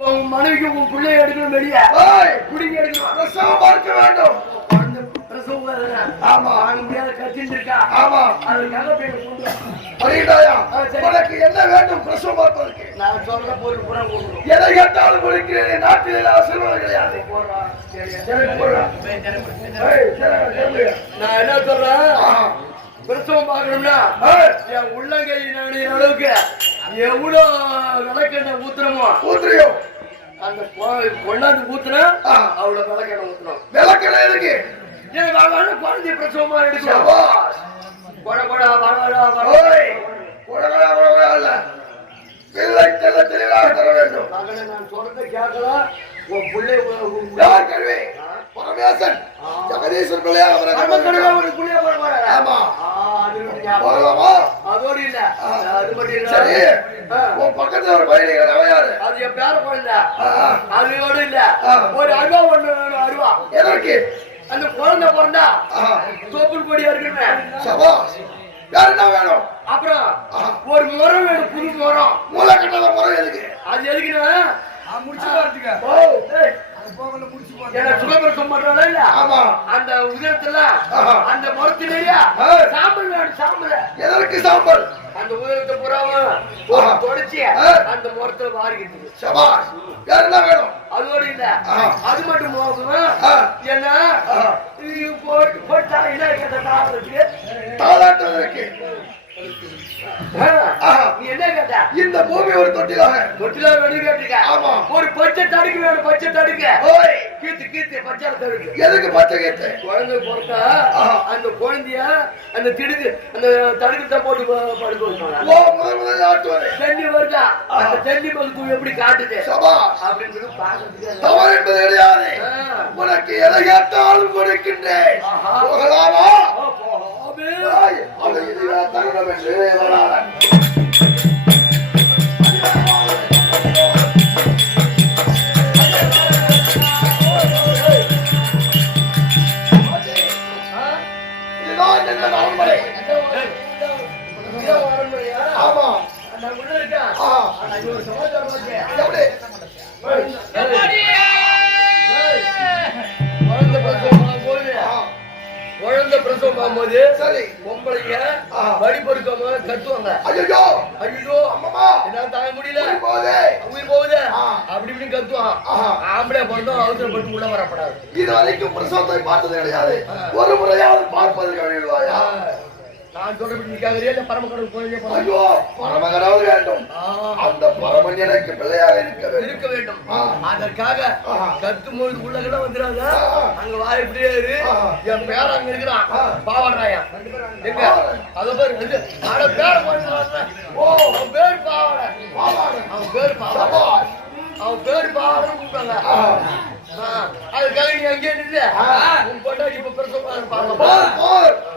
மனைவிக்கு உன் பிள்ளைய எடுக்கணும் வெளியே குடிங்க எடுக்கணும் பிரசவம் பார்க்க வேண்டும். ஆமா முடியாத கத்திட்டு இருக்கா. ஆமா அதுக்காக உனக்கு என்ன வேண்டும் பிரசவம் பார்ப்பதற்கு? நான் சொல்ற பொருள் பூரா எதை கேட்டாலும் கொடுக்கிறேன். நாட்டில் செல்வது கிடையாது. நான் என்ன சொல்றேன், பிரசவம் பார்க்கணும்னா என் உள்ளங்கை நாணிற அளவுக்கு எவ்வளவு விளக்கெண்ண ஊத்துறியோ அந்த கொண்டாந்து ஊத்துனா அவ்வளவு விளக்கெண்ண ஊத்துறோம். விளக்கெண்ண இருக்கு குழந்தை பிரசவமா எடுக்கலாம். பிள்ளை தெளிவாக தர வேண்டும். நான் சொல்றதை கேட்கலாம். உன் பிள்ளை பரமேசன் ஜெகதீஸ்வரர் பிள்ளையா அதோடு இல்ல அது மட்டும் சரி. உன் பக்கத்துல ஒரு பையன் அவையாரு அது என் பேர குழந்தை. அதோடு இல்ல ஒரு அருவா ஒண்ணு அருவா எதற்கு? அந்த குழந்தை பிறந்தா தோப்புள் கொடியா இருக்குன்னு வேற என்ன வேணும்? அப்புறம் ஒரு முறம் வேணும், புது முறம். மூளை கட்டாத முறம் எதுக்கு? அது எதுக்குன்னா சுகப்பிரசம் பண்றோம்ல இல்ல அந்த உதயத்துல அந்த முறத்திலேயே சாம்பல் வேணும். சாம்பல் எதற்கு? சாம்பல் அந்த உதயத்தை புறாவும் தொடச்சி அந்த முறத்துல வாரிக்கிட்டு. சபாஷ். வேற என்ன வேணும்? அதோடு இல்ல அது மட்டும் என்ன போட்டா என்ன தாளாட்டுவதற்கு என்ன கேட்ட? இந்த பூமி ஒரு தொட்டிலாக வேணும் கேட்டிருக்க. ஒரு பச்சை தடுக்கு வேணும். பச்சை தடுக்க கீத்து கீத்து பச்சை தடுக்கு. எதுக்கு பச்சை கீத்து? குழந்தை பொறுத்தா அந்த குழந்தைய அந்த திடுக்கு அந்த தடுக்கு தான் போட்டு படுக்க வைப்பாங்க. தண்ணி வருதா அந்த தண்ணி பகுதி எப்படி காட்டுது அப்படின்னு தவறு என்பது கிடையாது. உனக்கு எதை கேட்டாலும் கொடுக்கின்றேன். போகலாமா? தருணம் என்று வராத ஆமா குழந்தை பிரசவம் ஆகும்போது சரி பொம்பளைங்க வழி பொறுக்காம கத்துவாங்க. ஐயோ ஐயோ அம்மா என்ன தாங்க முடியல உயிர் போகுது அப்படி இப்படி கத்துவான். ஆம்பளை பிறந்தோம் அவசரப்பட்டு உள்ள வரப்படாது. இது வரைக்கும் பிரசவத்தை பார்த்தது கிடையாது. ஒரு முறையாவது பார்ப்பதற்கு வேண்டுவாயா? நான் சொல்றேன் பரமக்கடவுள் கோயிலே ஐயோ பரமகடவுள் வேண்டும். அந்த பரமன் எனக்கு பிள்ளையாக இருக்க வேண்டும். அதற்காக கத்தும் பொழுது உள்ளகட வந்துடாத. அங்க வா இப்படியே இரு. என் பேர அங்க இருக்கிறான் பாவராயா எங்க அத பேரு அட பேர போடுறாங்க. அவன் பேர் பாவர. அவன் பேர் பாவர. அவன் பேர் பாவர கூப்பிட்டாங்க. அதுக்காக நீ அங்கே நின்று உன் பொண்டாட்டி இப்ப பிரசவம் பாருங்க.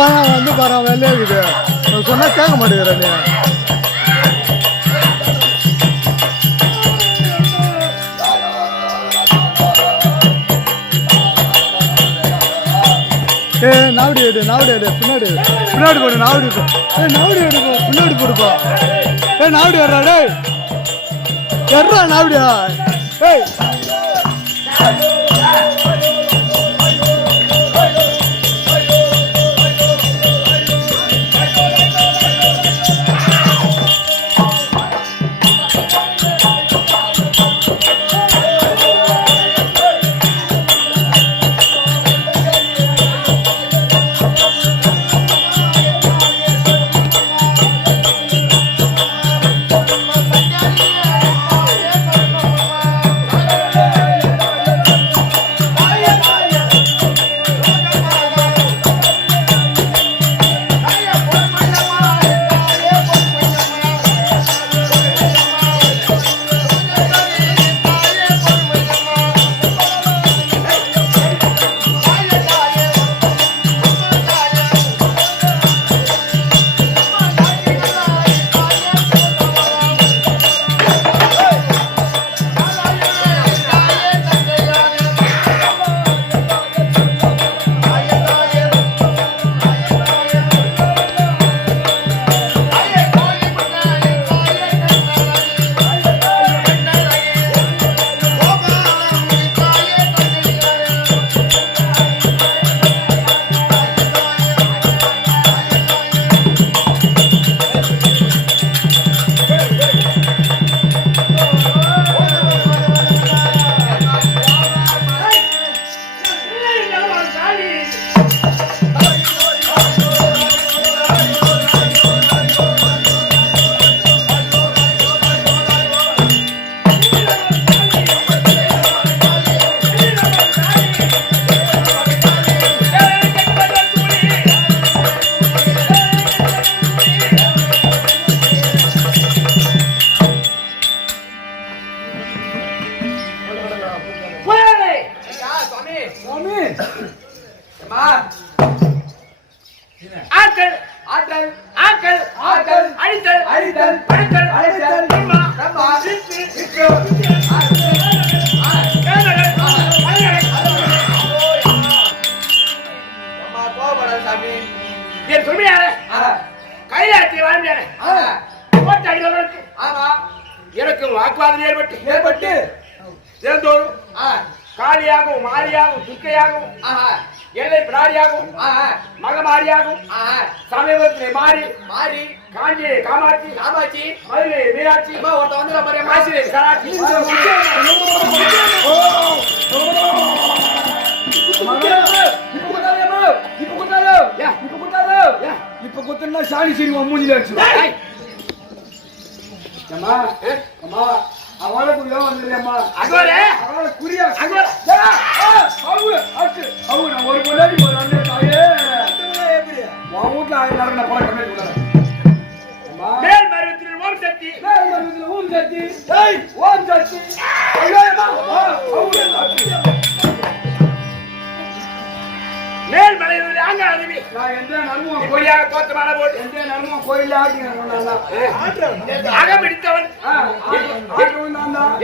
வந்து பாரு வெளியே இருக்குது சொன்னா கேட்க மாட்டேங்கிற நீ நாவடி எடு பின்னாடி போடு நாவடி எடுப்போம் பின்னாடி போடுப்பா நாவடி வர்றா டேய் எர்றா நாவடியா ஏய் ஆட்கள் ஆட்கள் ஆட்கள் ஆட்கள் அழித்தல் அழித்தல் படுத்தல் அழித்தல் பிரம்மா பிரம்மா என் சொல்லியார கைலாயத்தில் வாழ்ந்தாரு போட்டாடிகளுக்கு ஆமா எனக்கு வாக்குவாதம் ஏற்பட்டு தினந்தோறும் காளியாகவும் மாரியாகவும் துர்க்கையாகவும் எல்லை பிராடியாகவும் மகமாரியாகவும் சமீபத்தில் மாறி காஞ்சி காமாட்சி மதுரை மீனாட்சி ஒருத்த வந்து காசி சராட்சி இப்ப குத்தா சாணி சரி மூஞ்சில அடிச்சு அவளை குறியா வந்துடுறியம்மா அவளை குறியா நான் ஒரு பொண்டாடி போறேன் தாயே உன் வீட்டுல 1000 நான் பணம் கம்மி மேல் மருவத்தில் ஓம் சக்தி ஓம் சக்தி ஓம் சக்தி மேல் மலையில் அங்க அருவி நான் எந்த நன்மும் கோயிலாக தோற்றமான போது எந்த நன்மும் கோயில அகமிடித்தவன்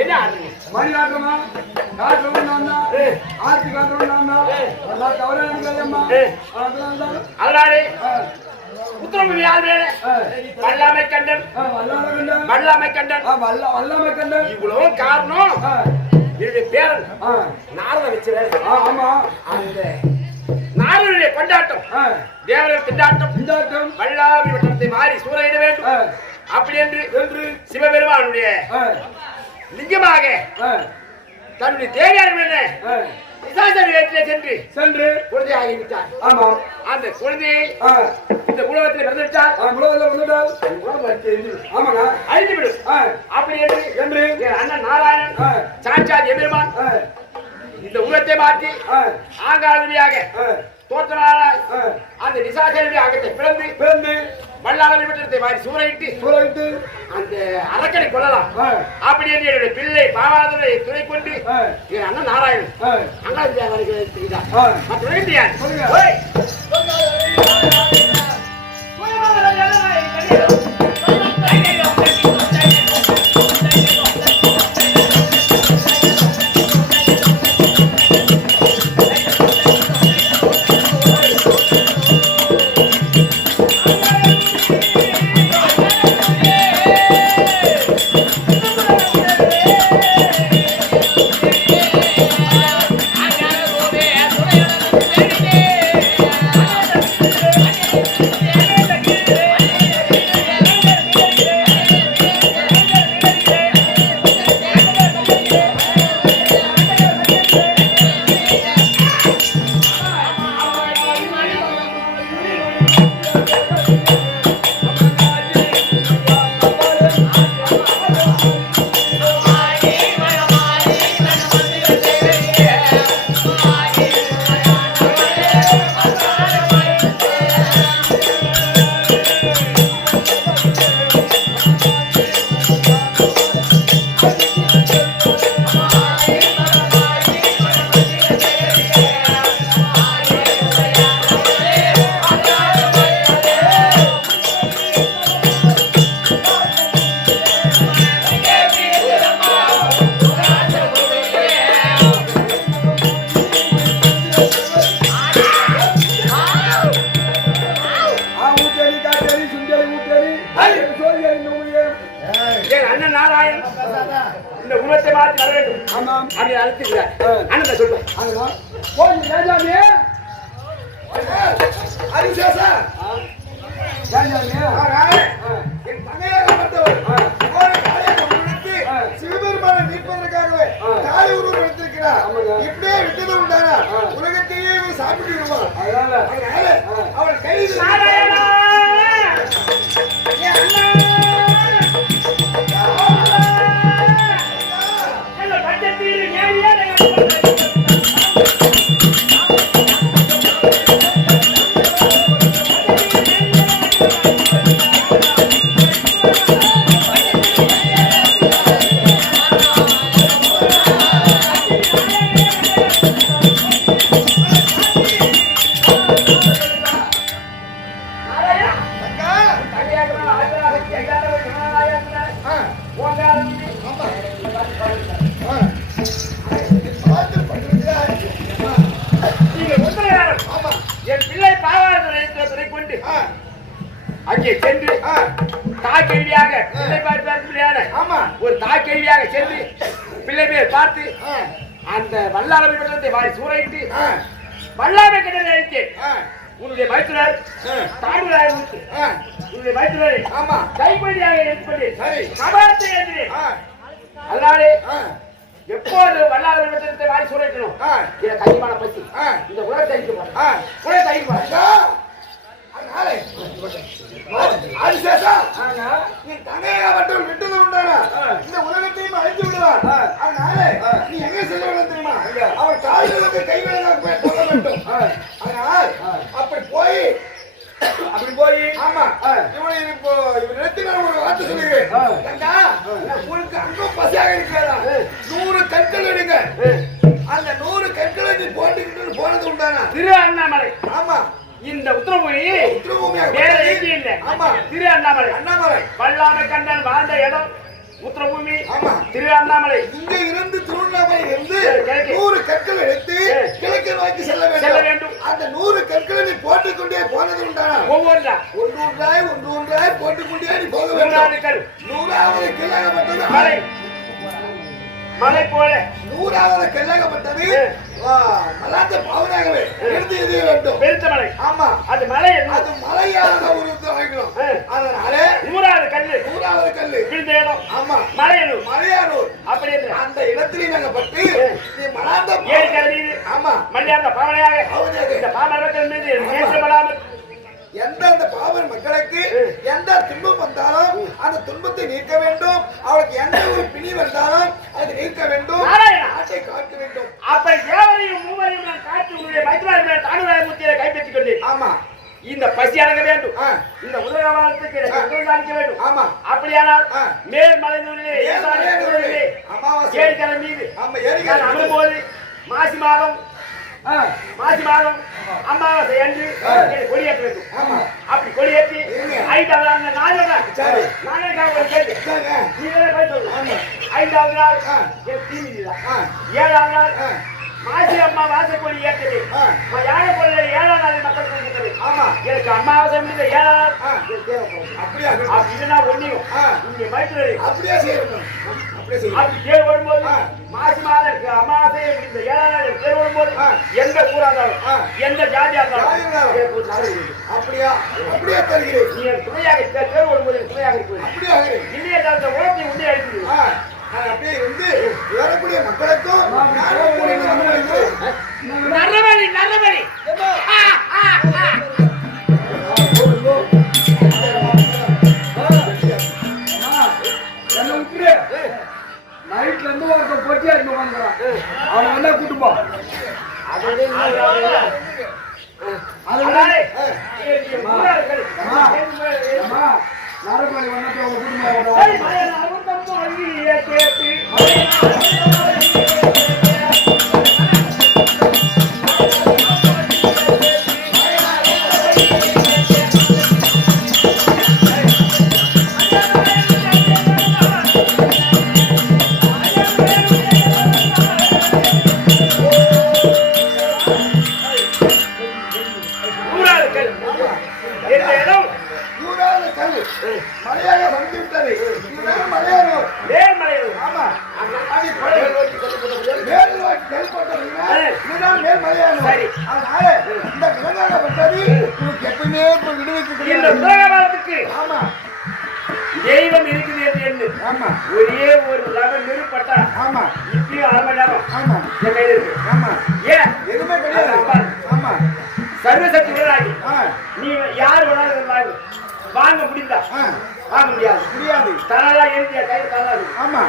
என்ன மணி ஆட்டமா காட்டுறவன் நான் தான் ஆர்த்தி காட்டுறவன் நான் தான் எல்லாம் கவலை நினைக்காதம்மா அதனாலே உத்தரவு யார் வேற வல்லாமை கண்டன் வல்லாமை கண்டன் இவ்வளவு காரணம் என்னுடைய பேரன் நாரத வச்சு ஆமா அந்த நாரனுடைய கொண்டாட்டம் தேவரர் திண்டாட்டம் வல்லாமை வட்டத்தை மாறி சூறையிட வேண்டும் அப்படி என்று சிவபெருமானுடைய லிங்கமாக தன்னுடைய தேவையான சென்று குழந்தையாகிவிட்டார். ஆமா அந்த குழந்தையை இந்த உலகத்தில் பிறந்துவிட்டால் அழிந்துவிடும். அப்படி என்று என் அண்ணன் நாராயணன் சாட்சாத் எம்பெருமான் இந்த உலகத்தை மாற்றி ஆங்காதியாக தோற்றமான அந்த நிசாசனுடைய அகத்தை பிறந்து வல்லாள விபட்டத்தை மாறி சூறையிட்டு அந்த அரக்கனை கொள்ளலாம் அப்படி என்று என்னுடைய பிள்ளை பாவாதனை துணை கொண்டு என் அண்ணன் நாராயணன் அங்காதியாக வருகிறார். மற்ற இந்த உலகத்தை மாற்றி வர வேண்டும். ஆமாம் அப்படி அழைத்துக்கிறார். அண்ணன் சொல்றேன். அதுதான் போய் ராஜாமே அரிசேசா ராஜாமே என் தங்கையாகப்பட்டவர் ஒரு காரியத்தை முன்னிட்டு சிவபெருமானை மீட்பதற்காகவே காளி உருவம் எடுத்திருக்கிறார். இப்படியே விட்டது உண்டானா உலகத்தையே இவர் சாப்பிட்டு விடுவார். அதனால அவள் கைது அங்கே சென்று தாய்கேள்வியாக பிள்ளை பார்த்து ஒரு தாய்கேள்வியாக சென்று பிள்ளை பேர் பார்த்து அந்த வல்லாமை மண்டலத்தை வாய் சூறையிட்டு வல்லாமை கிணறு அழித்தேன். உன்னுடைய மைத்துனர் தாழ்வுராய ஊத்து உன்னுடைய மைத்துனரை கைப்படியாக எடுத்துக்கொண்டு சபாத்தை எழுதினேன். அதனாலே எப்போது வல்லாமை மண்டலத்தை வாய் சூறையிட்டணும் இதை கைமான பசி இந்த உலகத்தை அழிக்க இந்த உலகத்தையும் அழித்து விடுவார். அதனால நீ எங்க செல்ல வேண்டும் தெரியுமா? அவர் கால்களுக்கு கைவிட சொல்ல வேண்டும். அதனால் அப்படி போய் ஆமா இவனை இப்போ இவன் ஒரு வார்த்தை சொல்லுகிறேன். உனக்கு அங்கும் பசியாக இருக்கிறதா 100 கற்கள் எடுங்க. அந்த 100 கற்களை நீ போட்டுக்கிட்டு போனது உண்டானா திரு அண்ணாமலை. ஆமா இந்த உத்தரபூமி வேற எங்கேயும் இல்ல. ஆமா திரு அண்ணாமலை வல்லாமை கண்டன் வாழ்ந்த இடம் உத்தரபூமி. ஆமா திரு அண்ணாமலை. இங்க இருந்து திருவண்ணாமலை இருந்து 100 கற்கள் எடுத்து கிழக்கு நோக்கி செல்ல வேண்டும். அந்த 100 கற்களை நீ போட்டுக்கொண்டே போனது உண்டானா ஒன்றாய் போட்டுக்கொண்டே நீ போக வேண்டும். 100வது கிழக்கப்பட்டது மலை போல 100வது கல்லாகப்பட்டது மலாந்த பாவனாகவே எடுத்து எதிர வேண்டும். பெருத்த மலை. ஆமா அது மலையாக உருவாக்கணும். அதனால 100வது கல்லு விழுந்த இடம். ஆமா மலையானூர் அப்படி அந்த இடத்திலே நாங்க பட்டு மலாந்த ஏரி கல்வி. ஆமா மலையாந்த பாவனையாக இந்த பாமரர்கள் மீது நேற்றப்படாமல் எந்தெந்த பாவன் மக்களுக்கு எந்த துன்பம் வந்தாலும் அந்த துன்பத்தை நீக்க வேண்டும். அவளுக்கு எந்த ஒரு பிணி வந்தாலும் அதை நீக்க வேண்டும். ஆட்டை காக்க வேண்டும். அப்ப ஏவரையும் மூவரையும் நான் காட்டி உன்னுடைய மைத்ராய தானுராயமூர்த்தியை கைப்பற்றிக் கொண்டேன். ஆமா இந்த பசி அடங்க வேண்டும். இந்த உலகவாதத்துக்கு சாதிக்க வேண்டும். ஆமா அப்படியானால் மேல்மலை நூலிலே ஏரிக்கரை மீது அமரும்போது மாசி மாதம் மாசி மாதம் அமாவாசை அன்று கொடியேற்ற வேண்டும். அப்படி கொடியேற்றி 5வது நாள் நாளைக்காக ஒரு கேள்வி நீங்களே போய் சொல்லு. 5வது நாள் தீமிதிதான். 7வது நாள் மாசி அம்மா வாசப்பொடி ஏற்றது. யானை பொருள் 7ஆம் நாள் மக்கள் கொடுக்கிறது. எனக்கு அமாவாசை முடிந்த 7ஆம் நாள் அப்படியே அப்படின்னா ஒன்றையும் இங்கே மறுக்கிறது. அப்படியே செய்யணும். அப்படி தேர் வரும்போது மாசி மாதம் அமாவாசை முடிந்த 7ஆம் நாள் தேர் வரும்போது எந்த ஊரா இருந்தாலும் எந்த ஜாதியா இருந்தாலும் அப்படியா அப்படியே தருகிறேன். நீ துணையாக தேர் வரும்போது துணையாக இருப்பது அப்படியே இல்லையே அந்த உலகத்தை உண்டே அழிக்கிறது. அப்படியே இருந்து வரக்கூடிய மக்களுக்கும் நல்லபடி நல்லபடி நைட்ல இருந்து ஒருத்தர் பொட்டியா இருந்து வந்துறான். அவன் வந்தா கூட்டுப்போ. நரபலி வந்தப்ப அவங்க தெய்வம் இருக்குது என்று ஒரே ஒரு லெவல் நிறுவப்பட்டா இப்பயும் 1/2 மணி நேரம் என் கையில் இருக்கு. ஏன் எதுவுமே கிடையாது. சர்வசக்தி உடனாகி நீ யார் வேணாலும் வாங்க முடிந்தா வாங்க முடியாது. தனாலா எழுதிய கையில் தனாலா.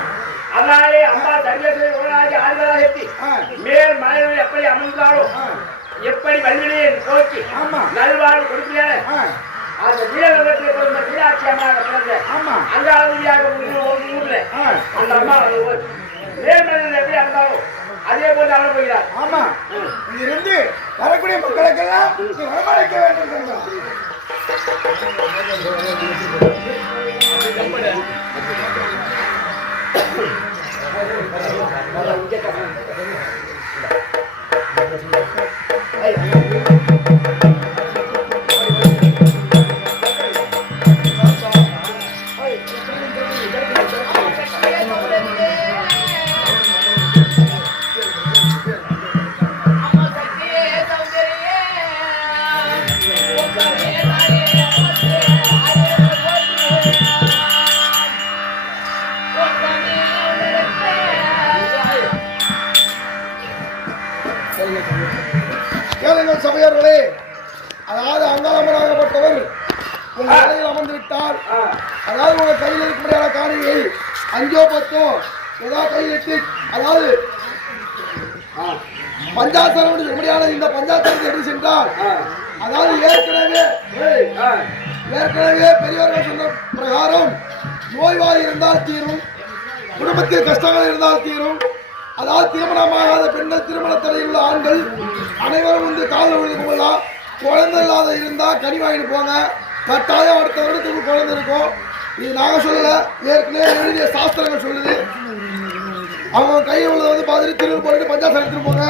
அதனாலே அம்மா சர்வசக்தி உடனாகி ஆறுதலாக எட்டி மேல் மலையில் எப்படி அமர்ந்தாலோ எப்படி வல்வினையை போக்கி நல்வாழ்வு கொடுக்கிறார். அந்த வீரகத்தில் பிறந்த மீனாட்சி அம்மாவை பிறந்த அந்த அளவியாக ஊர்ல அந்த அம்மா மேல்மலையில் எப்படி அமர்ந்தாலும் அதே போல அமர போகிறார். இருந்து வரக்கூடிய மக்களுக்கெல்லாம் வரவழைக்க வேண்டும். கேளுங்கள் சபையர்களே, அதாவது அங்காளம்மனாகப்பட்டவர் உங்க நிலையில் அமர்ந்துவிட்டார். அதாவது உங்க கையில் இருக்கும்படியான காணியை 5 10 ஏதாவது கையிலிட்டு, அதாவது பஞ்சாசனம் எப்படியான இந்த பஞ்சாசனத்தை எப்படி சென்றால், அதாவது ஏற்கனவே பெரியவர்கள் சொன்ன பிரகாரம் நோய்வாய் இருந்தால் தீரும், குடும்பத்தில் கஷ்டங்கள் இருந்தால் தீரும். அதாவது திருமணமாகாத பெண்கள், திருமண தடையுள்ள ஆண்கள் அனைவரும் வந்து காலில் விழுந்து போகலாம். குழந்தை இல்லாத இருந்தா கனி வாங்கிட்டு போங்க. கட்டாயம் அடுத்த வருடத்துக்கு குழந்தை இருக்கும். இது நாங்கள் சொல்லல, ஏற்கனவே எழுதிய சாஸ்திரங்கள் சொல்லுது. அவங்க கையில் உள்ளதை வந்து பார்த்துட்டு திரும்ப போயிட்டு பஞ்சாசம் எடுத்துட்டு போங்க.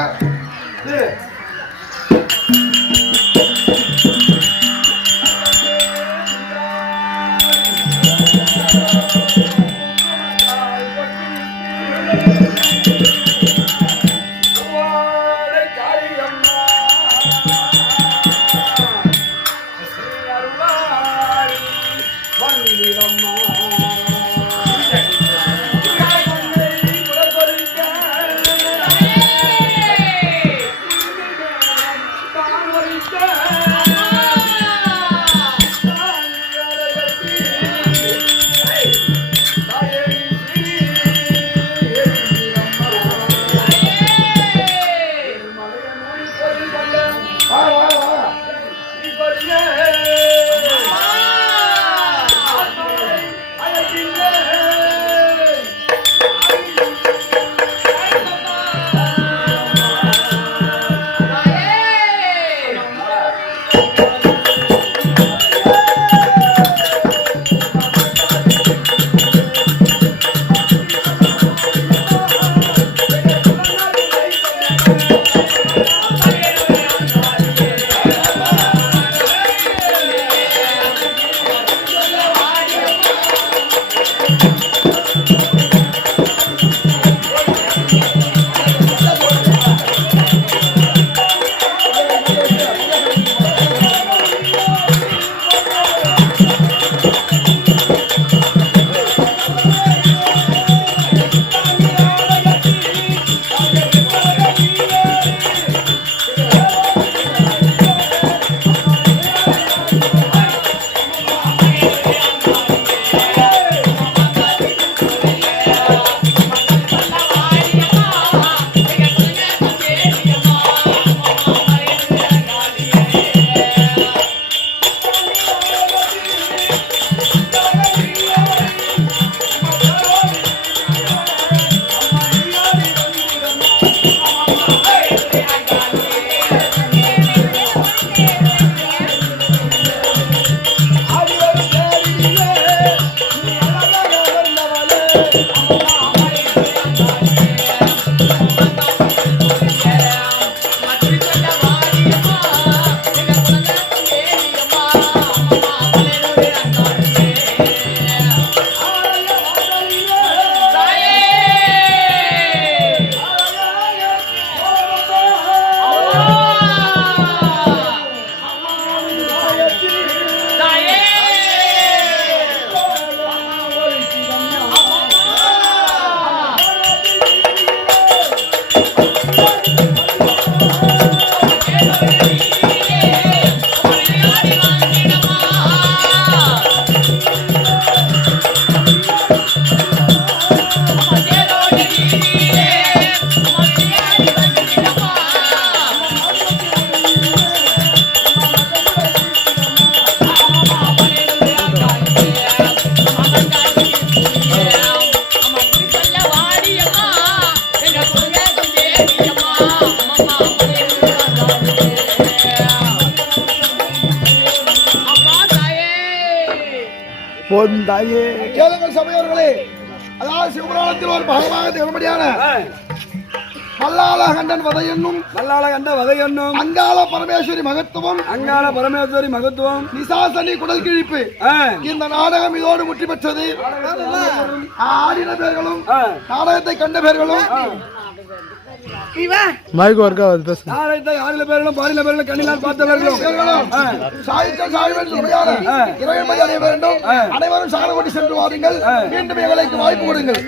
போதும் தாயே. கேளுங்கள் சபையோர்களே, அதாவது சிவபுராணத்தில் ஒரு பாகமாக திகழ்படியான மல்லாளகண்டன் வதை என்னும் மல்லாளகண்ட வதை என்னும் அங்காள பரமேஸ்வரி மகத்துவம் அங்காள பரமேஸ்வரி மகத்துவம் நிசாசனி குடல் கிழிப்பு இந்த நாடகம் இதோடு முற்றி பெற்றது. ஆடின பேர்களும் நாடகத்தை கண்ட பேர்களும் மைக் ஒர்க் ஆகுது பேசு. நாடகத்தை ஆடின பேர்களும் பாடின பேர்களும் கண்ணினால் பார்த்தவர்களும் சாய்த்தல் சாய்வன் சுமையான இறைவனை அடைய வேண்டும். அனைவரும் சாரகோட்டி சென்று வாருங்கள். மீண்டும் எங்களுக்கு வாய்ப்பு கொடுங்கள்.